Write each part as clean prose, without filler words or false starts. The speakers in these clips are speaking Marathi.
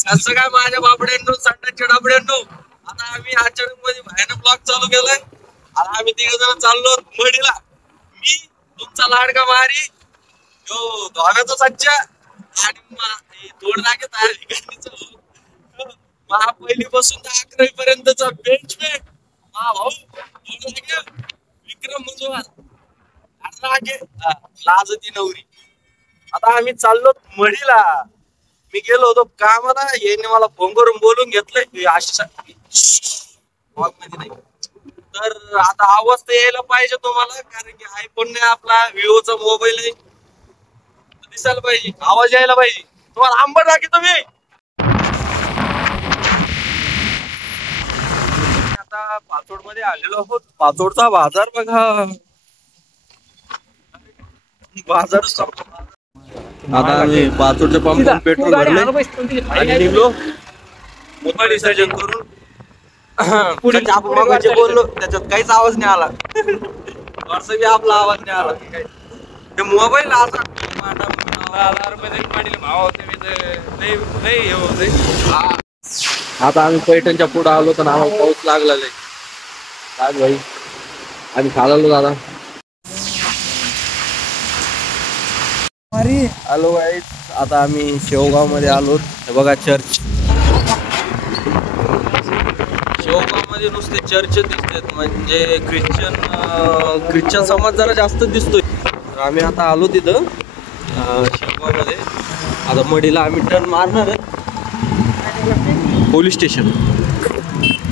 कसं काय माझ्या बाबड्यांनो संडासच्या डाबड्यांनो, आता आम्ही अचानक मध्ये भयानक ब्लॉग चालू केलाय. आता आम्ही 3 जण चाललो मडीला. मी तुमचा लाडका मारी, यो दोघाचा सच्चा आणि तोड लागत पहिली पासून 11वी पर्यंतचा बेंचमेट भाऊ विक्रम मुजवार लाजती नवरी. आता आम्ही चाललो मडीला. मी गेलो होतो कामाला, याने मला फोन करून बोलून घेतलंय अशी मध्ये नाही. तर आता आवाज तर यायला पाहिजे तुम्हाला, कारण की आयफोन ने आपला विवोचा मोबाईल आहे, दिसायला पाहिजे, आवाज यायला पाहिजे. तुम्हाला आंबट दाखवतो मी. आता पाचोड मध्ये आलेलो आहोत. पाचोडचा बाजार बघा, बाजार संपला. आता आम्ही पाचोडच्या पंपावर पेट्रोल भरले आणि निघलो मोबाईल विसर्जन करून. पुढे आपण मागाचे बोललो, त्याच्यात काहीच आवाज नाही आला. वर्ष बी आपला आवाज नाही आला. ते मोबाईल आता आता आम्ही पैठणच्या पुढे आलो तर आम्हाला पाऊस लागला नाही. काय भाई आम्ही खालालो दादा. हॅलो गाईज, आता आम्ही शेवगाव मध्ये आलो. हे बघा चर्च. शेवगाव मध्ये नुसते चर्च दिसतात, म्हणजे ख्रिश्चन समाज जरा जास्त दिसतोय. तर आम्ही आता आलो तिथं शेवगाव मध्ये. आता मडीला आम्ही टर्न मारणार आहे. पोलीस स्टेशन,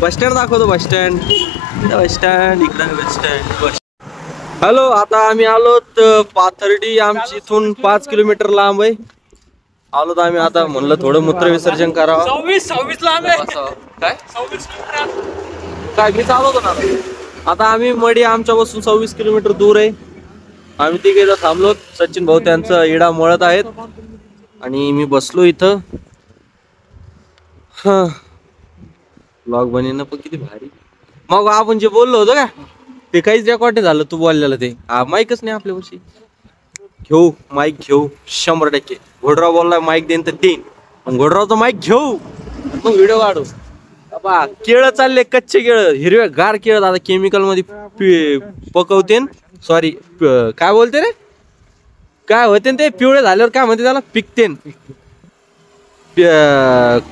बस स्टँड दाखवतो. बस स्टँड इकडे बस स्टँड. हॅलो, आता आम्ही आलो पाथर्डी. आमची इथून 5 किलोमीटर लांब आहे. आलो तर आम्ही आता म्हणलं थोडं मूत्र विसर्जन करावं. 26 लांब आहे काय? 26 काय मी चालवतो ना. आता आम्ही मडी आमच्या पासून 26 किलोमीटर दूर आहे. आम्ही तिघे इथं थांबलो. सचिन भाऊ त्यांचं इडा मळत आहेत आणि मी बसलो इथं. हा ब्लॉग बनेन पण किती भारी. मग आपण जे बोललो होतो का ते काहीच रेकॉर्ड नाही झालं. तू बोललेलं ते माईकच नाही आपल्यापाशी. घेऊ माईक घेऊ 100%. घोडराव बोलला माईक देईन तर देईन. घोडरावचा माईक घेऊ मग व्हिडिओ काढू. बाबा केळं चालले, कच्चे केळं, हिरवे गार केळं आता केमिकल मध्ये पकवते. सॉरी काय बोलते रे, काय होते ते पिवळे झाल्यावर काय म्हणते त्याला, पिकतेन.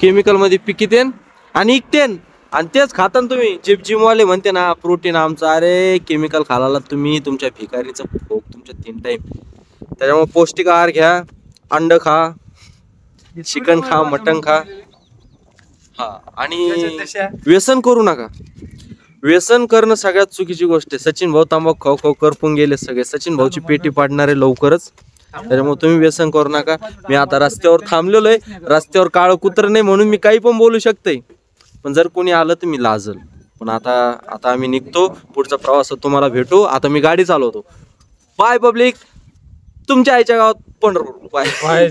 केमिकल मध्ये पिकतेन आणि इकतेन. आणि तेच खाता तुम्ही. जिमवाले म्हणते ना प्रोटीन आमचं. अरे केमिकल खाला तुम्ही, तुमच्या भिकारीचं भोग तुमच्या 3 टाइम. त्याच्यामुळे पौष्टिक आहार घ्या. अंड खा, चिकन खा, मटन खा. हा आणि व्यसन करू नका. व्यसन करणं सगळ्यात चुकीची गोष्ट आहे. सचिन भाऊ तांबाखू खाऊ खाऊ करपून गेले सगळे. सचिन भाऊची पेटी पाडणारे लवकरच. त्याच्यामुळे तुम्ही व्यसन करू नका. मी आता रस्त्यावर थांबलेलो आहे. रस्त्यावर काळं कुत्र नाही म्हणून मी काही पण बोलू शकते. पण जर कोणी आलं तर मी लाजल. पण आता आम्ही निघतो. पुढचा प्रवासात तुम्हाला भेटू. आता मी गाडी चालवतो. By public. तुमच्या आईच्या गावात पंढरपूर. बाय.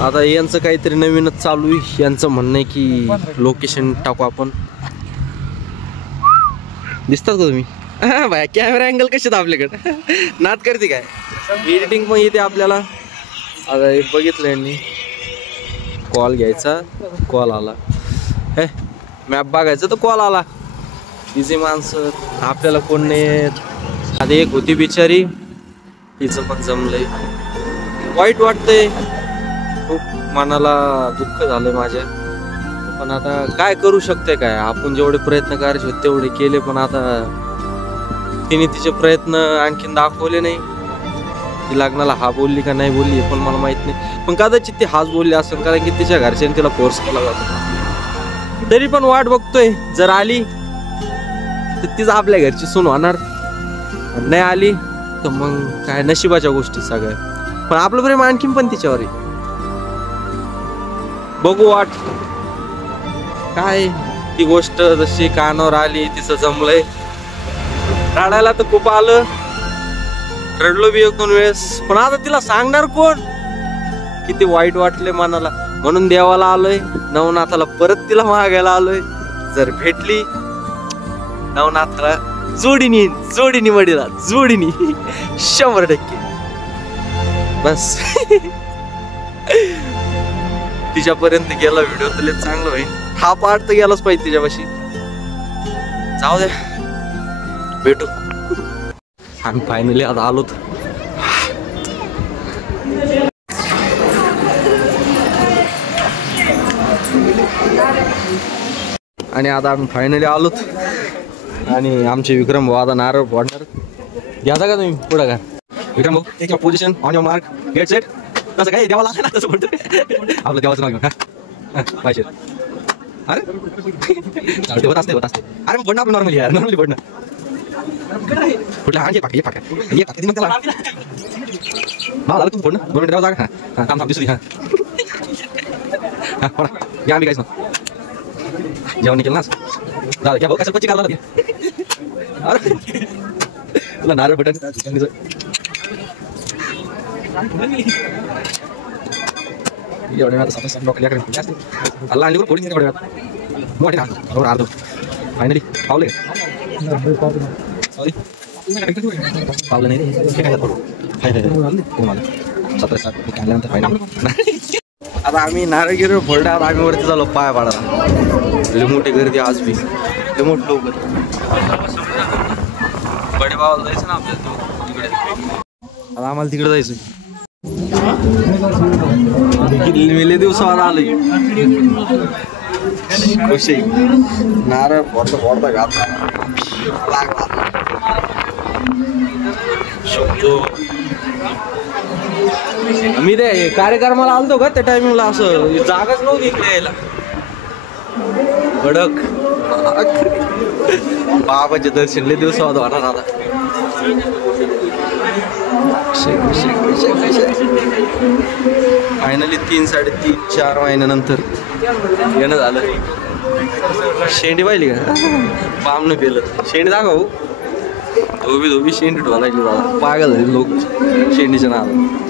आता यांचं काहीतरी नवीनच चालू आहे. यांचं म्हणणं आहे की लोकेशन टाकू आपण. दिसतात का तुम्ही? बाय कॅमेरा अँगल कसे आपल्याकडे नाद करते काय. एडिटिंग पण येते आपल्याला. आता हे बघितलं यांनी. कॉल घ्यायचा, कॉल आला. हे मॅप बघायचं तर कॉल आला. बिझी माणसं, आपल्याला कोण नाही. आता एक होती बिचारी, तिचं पण जमलंय. वाईट वाटतंय खूप, मनाला दुःख झालंय माझ्या. पण आता काय करू शकते काय. आपण जेवढे प्रयत्न करायचे होते तेवढे केले. पण आता तिने तिचे प्रयत्न आणखीन दाखवले नाही. ती लग्नाला हा बोलली का नाही बोलली पण मला माहित नाही. पण कदाचित ती हाच बोलली असेल, कारण की तिच्या घरच्यांनी तिला फोर्स केला जातो. तरी पण वाट बघतोय. जर आली तर तीच आपल्या घरची सून होणार. नाही आली तर मग काय नशिबाच्या गोष्टी सगळ्या. पण आपलं प्रेम आणखीन पण तिच्यावर आहे. बघू वाट काय. ती गोष्ट जशी कानावर आली तिचं जमलंय. रडायला तर खूप आलं, रडलो बी 1-2 वेळेस. पण आता तिला सांगणार कोण. किती वाईट वाटले मनाला. म्हणून देवाला आलोय, नवनाथाला परत तिला मागायला आलोय. जर भेटली नवनाथला जोडीनी मडीला जोडीनी 100%. बस तिच्यापर्यंत गेला व्हिडिओ तर लय चांगलं होईल. हा पार्ट तर गेलाच पाहिजे तिच्यापाशी. जाऊ दे, भेटू. आम्ही फायनली आता आलोत. आणि आता आम्ही फायनली आलोत. आणि आमचे विक्रम भाऊ आता नारळ फोडणार. घ्यायचा का तुम्ही पुढं का? विक्रम भाऊ, take your position on your mark, get set. तसं काय देवाला ना तसं म्हणतो आपलं देवाचं मागे पाहिजे. अरे होत असते होत असते. अरे मग पडणं आपलं नॉर्मली यार, नॉर्मली पडणं कुठला हा पाक ये मग त्याला हा झालं. तू पडणं 2 मिनिट जागा. हा काम थांब दुसरी. हा हा या आम्ही काहीच ना जेवण केलं ना. झालं क्या भाऊ कसं पच्ची काढला. अरे तुला नारळ बटन एवढ्या वेळात अल्ला आणि कोणी एवढ्या वेळात मोठे बरोबर अर्धो फायनली पावले. सॉरी पावलं नाही रे. काय मला 17 काढल्यानंतर फायनली. आता आम्ही नारळगिरी फोल्डा आम्ही वरती झालो पाय पाडायला. लय मोठी गर्दी आज बी, लय मोठं लोक. बडे बाबाला जायचं ना आपल्या तिकडे. आता आम्हाला तिकडे जायचं. मेले दिवसावर आलोय. खुशी नारळ फोडता फोडता घातला लागला शकतो. मी ते कार्यक्रमाला आलतो का त्या टायमिंगला असं जागाच नव्हती इकडे यायला. कडक बाबाचे दर्शन लय दिवसावर होणार आता. फायनली 3, 3.5, 4 महिन्यानंतर येणं झालं. शेंडी पाहिली का? पामनं केलं. शेंडी दाखव. धोबी शेंडी ढोलायची दादा. पागल झाली लोक शेंडीच्या नावाला.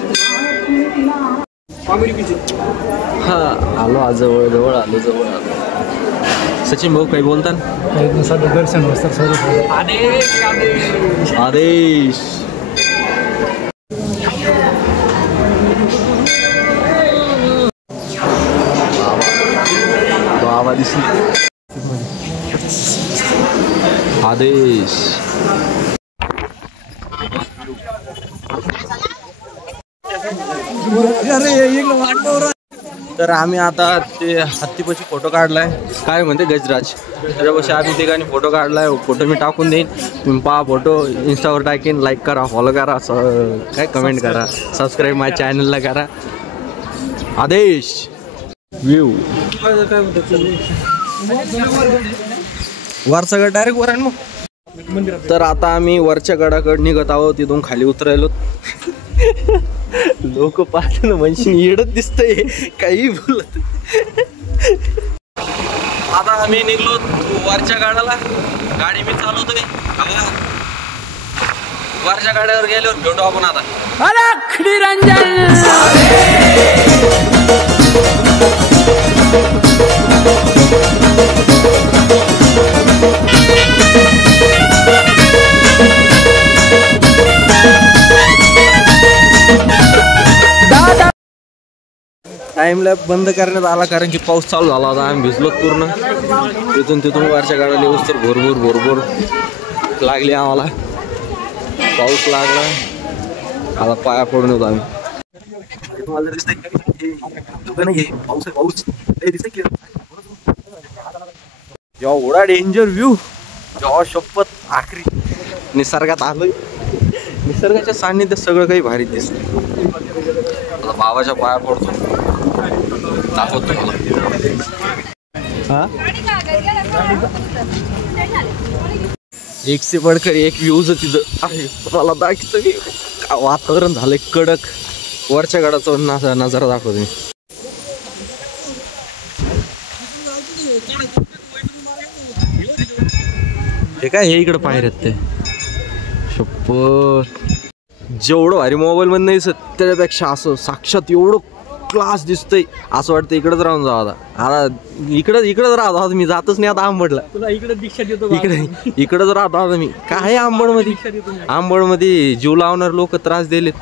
हा आलो आज जवळ आलो. सचिन भाऊ काही बोलतात? दर्शन आदेश बाबा दिसली. आदेश तर आम्ही आता ते हत्तीपाशी फोटो काढलाय. काय म्हणते गजराज त्याच्यापाशी आम्ही ठिकाणी फोटो काढलाय. फोटो मी टाकून देईन. तुम्ही पहा फोटो. इंस्टावर टाकेन. लाईक करा, फॉलो करा, काय कमेंट करा, सबस्क्राईब माझ्या चॅनलला करा. आदेश व्ह्यू वरचा गड डायरेक्ट वर आहे मग. तर आता आम्ही वरच्या गडाकडे निघत आहोत. तिथून खाली उतरायलो. लोक पाहत ना म्हणशीन येडत दिसतंय काही बोलत. आता आम्ही निघलो वरच्या गाड्याला. गाडी मी चालवतोय. वरच्या गाड्यावर गेल्यावर भेटू आपण आता. टाइम लॅप बंद करण्यात आला कारण की पाऊस चालू झाला होता. आम्ही भिजलो पूर्ण. तिथून वरच्या गाड्याला येऊस तर भोरभोर लागली आम्हाला. पाऊस लागला. आता पाया पडून होतो आम्ही. तुम्हाला दिसतंय पाऊस दिसतंय एवढा डेंजर व्ह्यू. जेव्हा शपथ आखरी निसर्गात आलोय. निसर्गाच्या सान्निध्यात सगळं काही भारी दिसत. आता बाबाच्या पाया पडतो. दाखवतो मला. एक से बढ़कर एक व्ह्यूज तिथं. अरे मला दाखवतो मी. वातावरण झालंय कडक. वरच्या गडाचा नजारा दाखवतो मी. हे काय हे इकडे पायऱ्यात ते शपथ. जेवढं भारी मोबाईल मध्ये नाही दिसत त्याच्यापेक्षा असं साक्षात एवढं क्लास दिसतंय. असं वाटतं इकडेच राहून जावं. आता इकडेच राहतो आता मी. जातच नाही आता आंबडला. इकडेच राहतो आता मी. काय आंबडमध्ये जीव लावणार लोक त्रास दिलेत.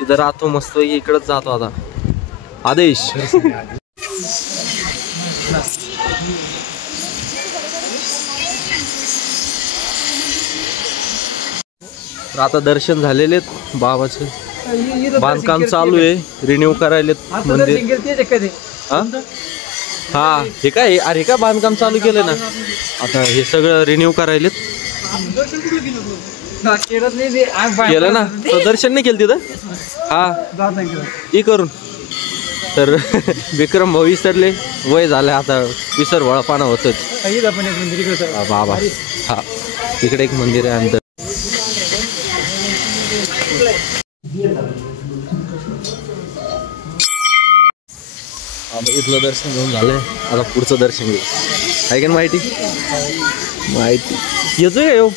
इथं राहतो मस्त. इकडेच जातो आता. आदेश तर आता दर्शन झालेले बाबाचे, बांधकाम चालू आहे, रिन्यू करायलेत मंदिर. हा हे काय, अरे का बांधकाम चालू केलं ना, आता हे सगळं रिन्यू करायलेत. केलं ना, तर दर्शन नाही केलं तिथं. हा ई करून तर विक्रम भाऊ विसरले, वय झालं आता, विसर वळपाना होतच. बाबा हा इकडे एक मंदिर आहे अंतर. इथलं दर्शन घेऊन झालंय, आता पुढचं दर्शन घेऊ. आहे का माहिती येतोय का येऊ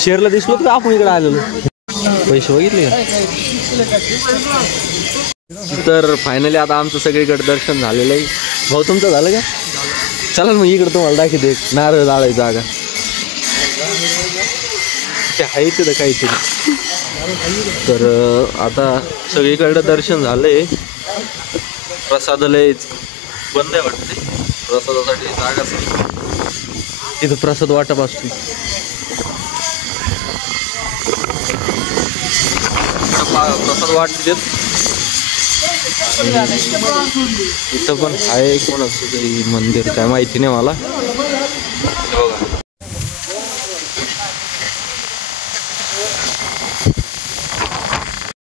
शेरला दिसलो तर आपण इकडे आलेलो. पैसे बघितले का? तर फायनली आता आमचं सगळीकडे दर्शन झालेलं आहे. भाऊ तुमचं झालं का? चला मग इकडे तुम्हाला दाखवते एक नारळ जाळायची जागा. ते आहे तिथं काहीतरी. तर आता सगळीकडे दर्शन झालंय. प्रसादालय बंद आहे वाटते, प्रसादासाठी जागाच नाही. तिथं प्रसाद वाटप असतो. प्रसाद वाटते इथं पण आहे. कोणाचं तरी मंदिर काय माहिती नाही मला.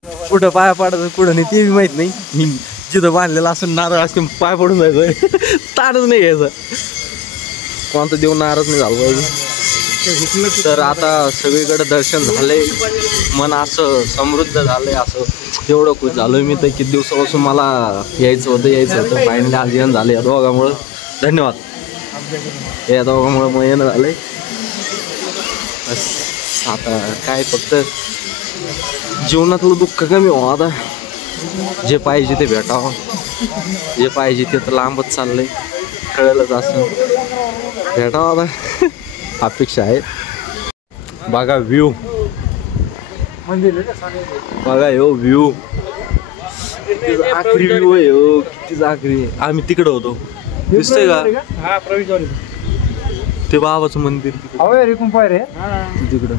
बघा कुठं पाया पाडायचं कुठं नाही ते बी माहित नाही. जिथं बांधलेलं असं नारळ असं पाय पडून जायचं, ताणच नाही घ्यायचं. कोणतं देव नाराज नाही झालं पाहिजे. तर आता सगळीकडे दर्शन झाले, मन असं समृद्ध झालंय. असं एवढं खुश झालोय मी तर, किती दिवसापासून मला यायचं होतं. फायनली आज येणं झालं या दोघांमुळं. धन्यवाद या दोघांमुळं मग येणं झालंय. बस आता काय, फक्त जीवनातलं दुःख कमी हो. आता जे पाहिजे ते भेटावं, जे पाहिजे ते तर लांबच चाललंय, कळलंच असं. भेटावं आता अपेक्षा आहे. बघा व्ह्यू, बघा यो व्ह्यू, किती आखरी व्ह्यू आहे हो, किती आखरी. आम्ही तिकडं होतो, दिसतंय का ते बाबाचं मंदिर तिकडं.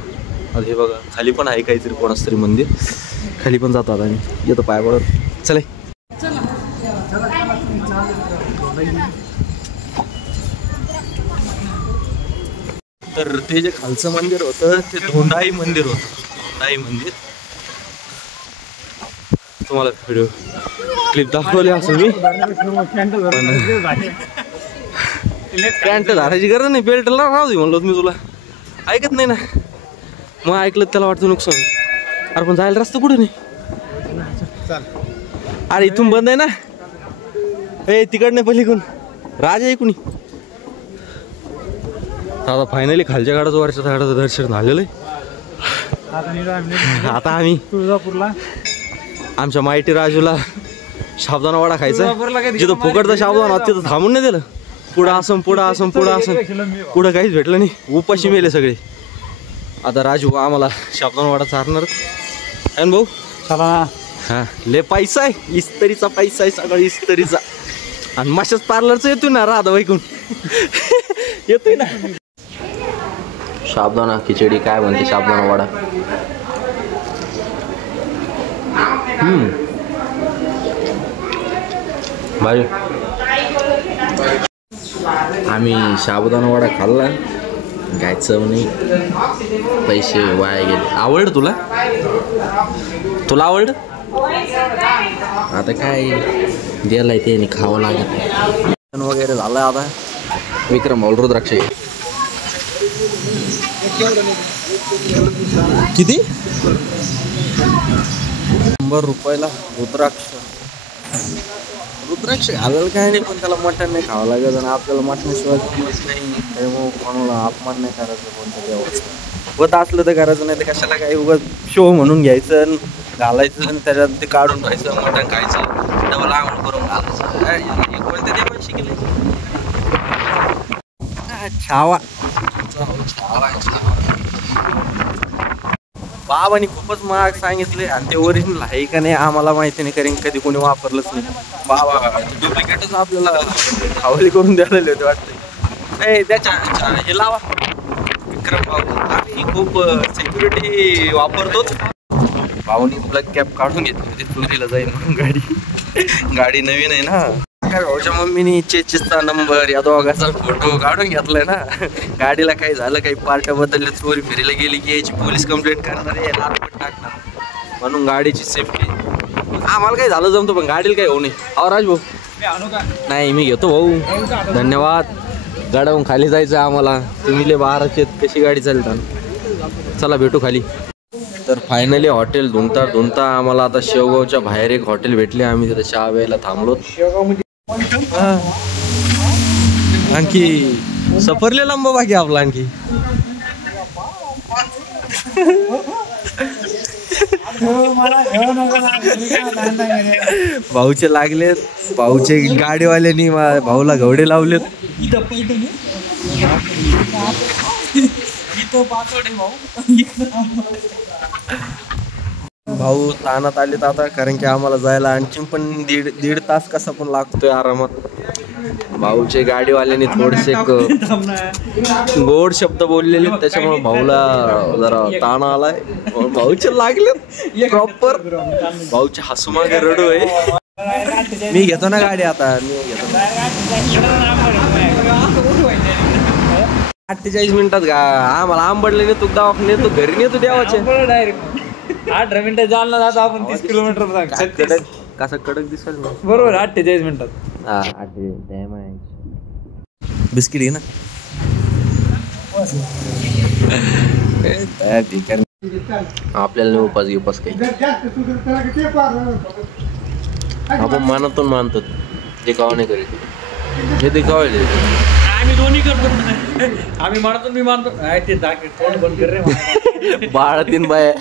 आता हे बघा खाली पण आहे काहीतरी, कोणाच तरी मंदिर. खाली पण जातात आम्ही, येतो पाय पडत. चले तर ते जे खालचं मंदिर होतं ते धोंडाई मंदिर होतं. धोंडाई मंदिर तुम्हाला व्हिडिओ क्लिप दाखवली असं मी. पॅन्ट घालायची गरज नाही, बेल्टला राहू दे म्हणलो मी तुला. ऐकत नाही ना, मग ऐकलं त्याला वाटतं नुकसान. अरे पण जायला रस्ता कुठे नाही. अरे इथून बंद आहे ना, ए तिकडनं पलीकडून राजा ऐकून. आता फायनली खालच्या गाडाचं वरच्या गाडाचं दर्शन झालेलं आहे. आता आम्ही तुळजापूरला आमच्या माहिती राजूला साबुदाणा वडा खायचा. जिथं फुकटचा साबुदाणा तिथं थांबून नाही दिलं. पुढं असं पुढं काहीच भेटलं नाही. उपाशी मेले सगळे. आता राजू आम्हाला साबुदाणा वडा चारणार आहे ना भाऊ. चला हा, ले पैसा आहे, इस्त्रीचा पैसा आहे सगळं, इस्त्रीचा. आणि माशाच पार्लरचा येतोय ना राधा ऐकून येतोय ना. साबुदाणा खिचडी काय म्हणते, साबुदाणा वडा. भाई आम्ही साबुदाणा वडा खाल्ला, घ्यायचं नाही, पैसे वाया गेले. आवडलं तुला? तुला आवडलं? आता काय गेलाय ते खावं लागत वगैरे झालं. आता विक्रम भाऊ रुद्राक्ष किती 100 रुपयाला रुद्राक्ष. रुद्राक्ष घालायला काय नाही, पण त्याला मटण नाही खावं लागत. आणि आपल्याला मटणाशिवाय नाही, त्यामुळे कोणाला अपमान नाही करायचं कोणत्या देवाचं. होत असलं तर करायचं, नाही तर कशाला काही उगाच शो म्हणून घ्यायचं घालायचं आणि त्याच्यात ते काढून व्हायचं, मटण खायचं, डबल आंघोळ करून घालायचं. कोणत्या देवाने शिकले? छावा बाबांनी खूपच महाग सांगितले आणि ते ओरिजिनल आहे का नाही आम्हाला माहिती नाही, कारण कधी कोणी वापरलंच नाही. बाबा डुप्लिकेटच आपल्याला हवाली करून द्यायला होते वाटतं. नाही त्याच्या हे लावा विक्रम भाऊ, आम्ही खूप सिक्युरिटी वापरतो. भाऊनी प्लग कॅप काढून घेतली होती, चोरीला जाईल म्हणून. गाडी नवीन आहे ना. काय भाऊच्या मम्मीनी चेचीसचा नंबर या दोघांचा फोटो काढून घेतलाय ना. गाडीला काही झालं, काही पार्ट्या बदलल्या, चोरी फिरायला गेली की याची पोलीस कंप्लेंट करणार आहे, लालपट टाकणार, म्हणून गाडीची सेफ्टी. आम्हाला काही झालं जमतो पण गाडीला काही होऊ नये. अहो राज भाऊ नाही मी घेतो भाऊ, धन्यवाद. गाडावून खाली जायचं आम्हाला, तुम्ही लय बाराचे कशी गाडी चालतात. चला भेटू खाली. तर फायनली हॉटेल धुंता आम्हाला आता शेवगावच्या बाहेर एक हॉटेल भेटले. आम्ही तिथे चहा प्यायला थांबलो. आणखी सफरले लांब बाकी आपला आणखी. भाऊचे लागलेत, भाऊचे गाडीवाल्यांनी भाऊला घोडे लावलेत. भाऊ तानात आलेत आता, कारण की आम्हाला जायला आणखी पण दीड तास कसा पण लागतोय आरामात. भाऊचे गाडीवाल्यांनी थोडेसे गोड शब्द बोललेले, त्याच्यामुळे भाऊला जरा ताणा आलाय. भाऊचे लागले प्रॉपर, भाऊचे हसू मागे रडू आहे. मी घेतो ना गाडी आता, मी घेतो. 48 मिनिटात आम्हाला आंबडले नेतो दवाखाने, नेतो घरी नेतो देवाचे. डायरेक्ट 18 मिनिटात जालना जातो आपण 30 किलोमीटर. कसा कडक दिसेल बरोबर 48 मिनिटात. हा बिस्किट आहे ना. आपल्याला नाही उपास काही, आपण मनातून मानतो. ते काव नाही करीत, हे ते काव आम्ही दोन्ही करतो. आम्ही मानतो, मी मानतो. ते तोंड बंद कर रे. बाळातीन बाय.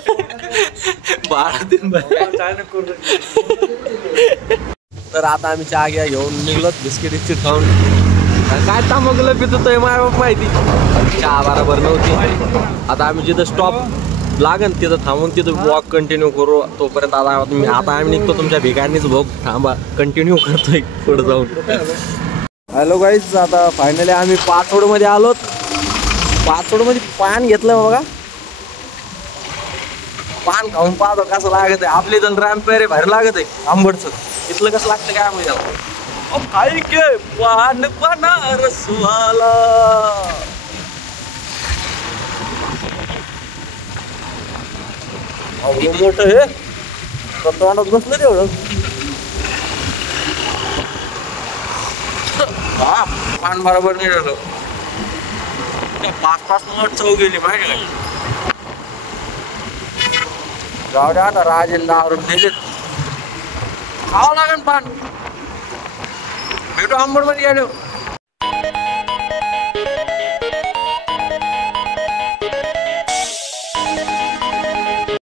तर आता आम्ही चहा घ्या घेऊन निघलो, बिस्किट खाऊन. काय तांबाखूला पित होतोय माय बाप माहिती. चहा बरोबर नव्हती. आता आम्ही जिथं स्टॉप लागन तिथं थांबून तिथं वॉक कंटिन्यू करू. तोपर्यंत आता आम्ही निघतो तुमच्या भिकाणीच भोग. थांबा कंटिन्यू करतोय पुढे जाऊन. हॅलो गाईज, आता फायनली आम्ही पाचोड मध्ये आलोत. पाचोड मध्ये पान घेतलं बघा. पान खाऊन पाहतो कसं लागत आहे. आपले जण रानपेरे बाहेर लागत आहे आंबटचं. इथलं कसं लागतं काय माहिती. पान बनारस वाला मोठं हे तोंडात बसलं तेवढं. हा पान बरोबर नाही झालं. 5-5 मिनिट चव गेली माहिती नाही. जाऊ द्या आता, राजेल 10 रुपये दिलेत, खावं लागेल पान. भेटू आंबट मध्ये गेलो.